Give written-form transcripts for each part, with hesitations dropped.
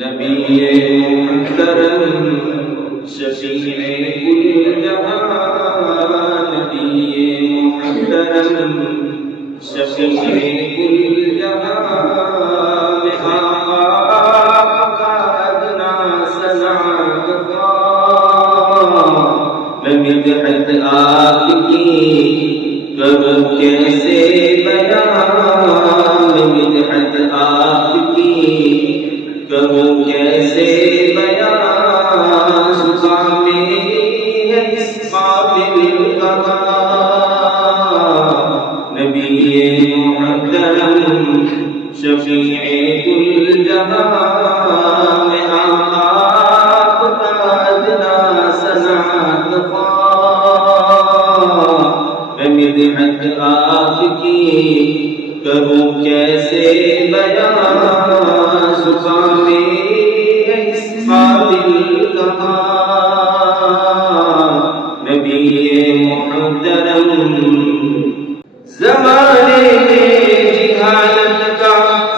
نبی محترم شفیع کل جہاں، نبی محترم شفیع کل جہاں، میں آپ کا ادنا ثنا میں مدحت آپ کی کروں کیسے بیان، میں مدحت آپ کی کروں کیسے بیان، زبان میری ہے اس قابل کا نبی محترم شفیع کل جہاں، میں آپ کا ادنا ثنا میں مدحت آپ کی کروں کیسے بیان، زبان میری ہے اس قابل کہاں نبی محترم، زمانے میں جہالت کا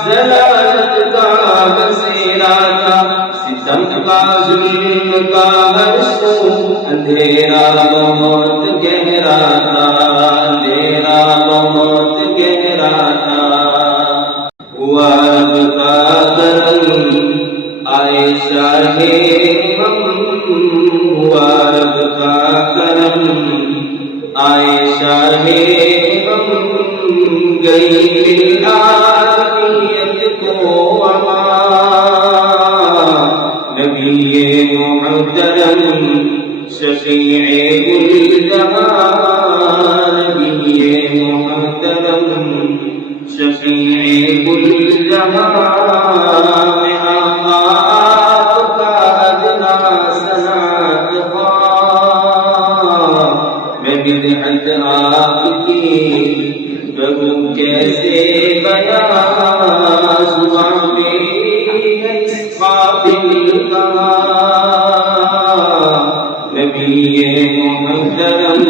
ضلالت کا بسیرا تھا، ستم کا ظلم کا ہر سو اندھیرا بہت گہرا تھا، اندھیرا بہت گہرا تھا، ہوا رب کا کرم آئے شاہ ہم، ہوا رب کا کرم آئے شاہ ہم، گئی بالعافیت کو امان، نبی محترم شفیع کل جہاں، نبی محترم شفیع کل جہاں، میں آپ کا ادنا ثنا میں مدحت آپ کی کروں کیسے بیان، زبان میری ہے اس قابل کہاں نبی محترم،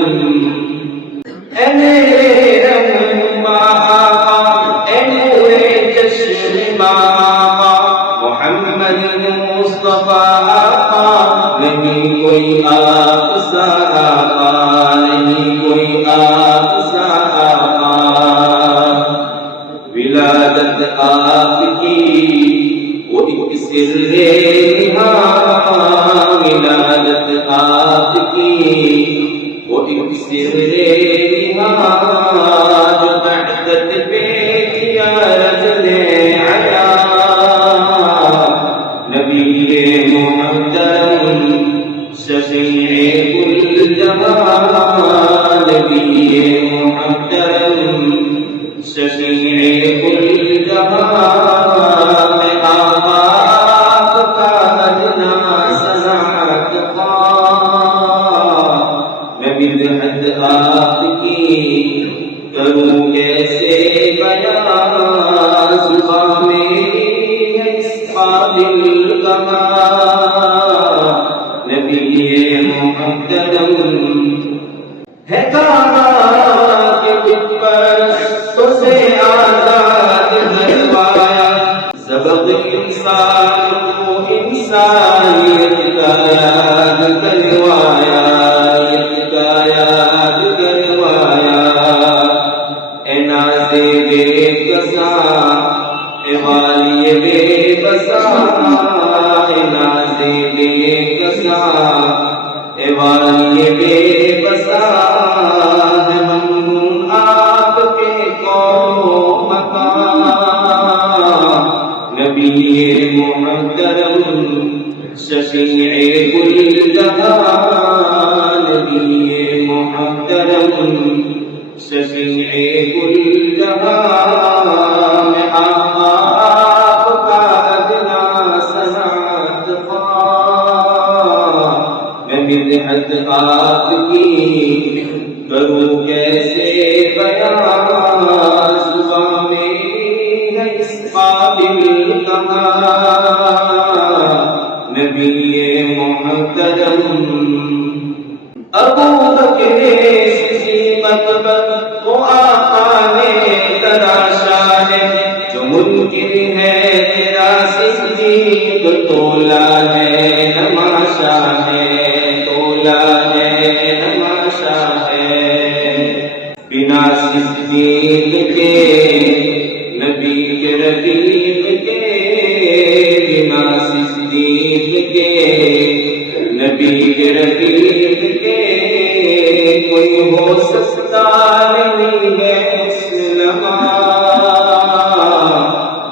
اے میرے رہنما اے نور چشم آقا، محمد مصطفیٰ آقا، نہیں کوئی آپ سا آقا، نہیں کوئی آپ سا آقا، ولادت آپ کی وہ ایک سر نہاں، ولادت آپ کی وہ ایک سر نہاں، جو وحدت پہ کیا رجل عیا، نبی محترم شفیع کل جہاں، نبی محترم شفیع کل جہاں، میں آپ کا ادنا ثنا میں مدحت آپ کی کروں کیسے بیان، زبان میری ہے اس قابل کہاں نبی محترم، ہے کہاں کہ خود پرستوں سے آزاد کروایا، سبق انسان کو انسانیت کا یاد کروایا، کا یاد کروایا، اے ناز بے کساں اے والی بے بساں، اے ناز بے کساں اے والی بے بساں، ہے ممنون آپ کے کون و مکان، نبی محترم شفیع کل جہاں، نبی محترم شفیع کل جہاں، میں آپ کا ادنا ثنا میں مدحت آپ کی کروں کیسے بیان، زبان میری ہے اس قابل کہاں نبی محترم، ابو بکر صدیق کو آقا نے تراشا ہے، جو منکر ہے تیرا صدیق ایک تولا ہے نماشا ہے، تولا ہے نماشا ہے، بنا صدیق کے نبی کے رفیق کے، بنا صدیق کے نبی کے رفیق کے کوئی ہو سکتا نہیں ہے مسلمہ،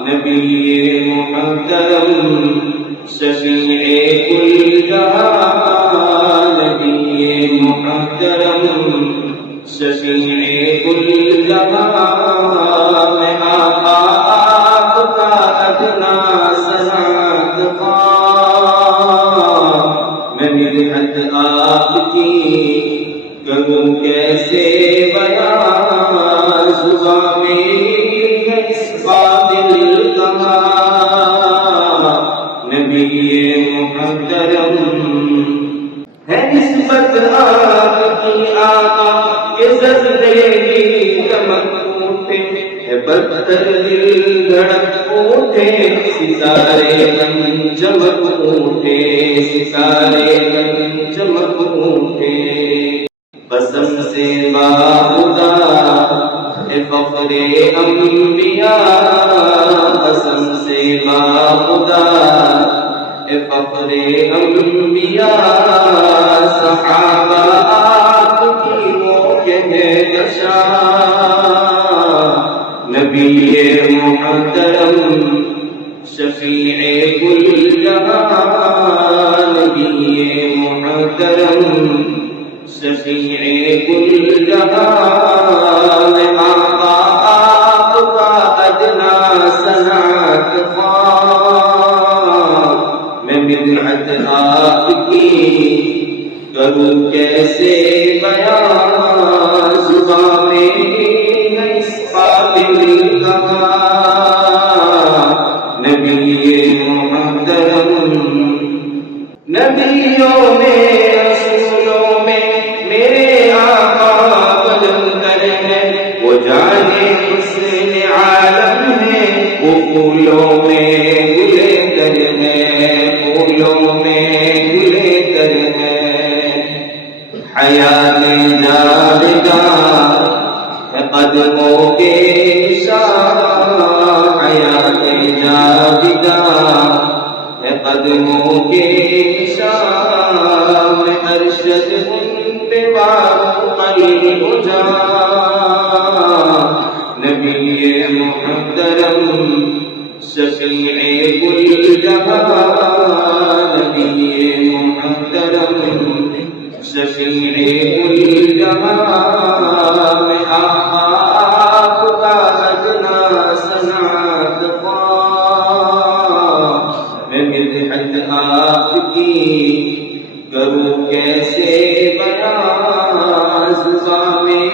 نبی محترم شفیع کل جہاں، نبی محترم شفیع کل جہاں، میں آقا آپ کا ادنا سنات خواہ، میں مدحت آپ کی کروں کیسے بیان، زباں میری ہے اس قابل کہا، نبی محترم ہے نسبت آپ کی آقا کے زردے کی چمک اٹھے، ہے بدتر دل دھڑک اٹھے، ستارے غم چمک اٹھے، ستارے غم چمک اٹھے، قسم سے باخدا اے فخر انبیاء، قسم سے باخدا اے فخر انبیاء، صحابہ آپ کی وہ کہکشاں، نبی محترم شفیع کل جہاں، نبی محترم شفیع کل جہاں، میں آقا آپ کا ادنا سنات خواہ، میں مدحت آپ کی کروں کیسے بیان، زباں میری ہے اس قابل کہا، نبی محترم، نبیوں میں رسولوں میں میرے آقا بلندر ہے، وہ جانے حسن عالم ہے، وہ پھولوں میں گلے در ہے، پھولوں میں گلے در ہے، حیات جاوداں ہے قدموں کے نشاں، حیات جاوداں ہے قدموں کے نشاں، میں ارشد ان پہ وارو قلب جاں، نبی محترم شفیع کل جہاں، نبی محترم شفیع کل جہاں، میں آقا آپ کا ادنا سنات خواہ، میں مدحت آپ کی کروں کیسے بیان، زباں میں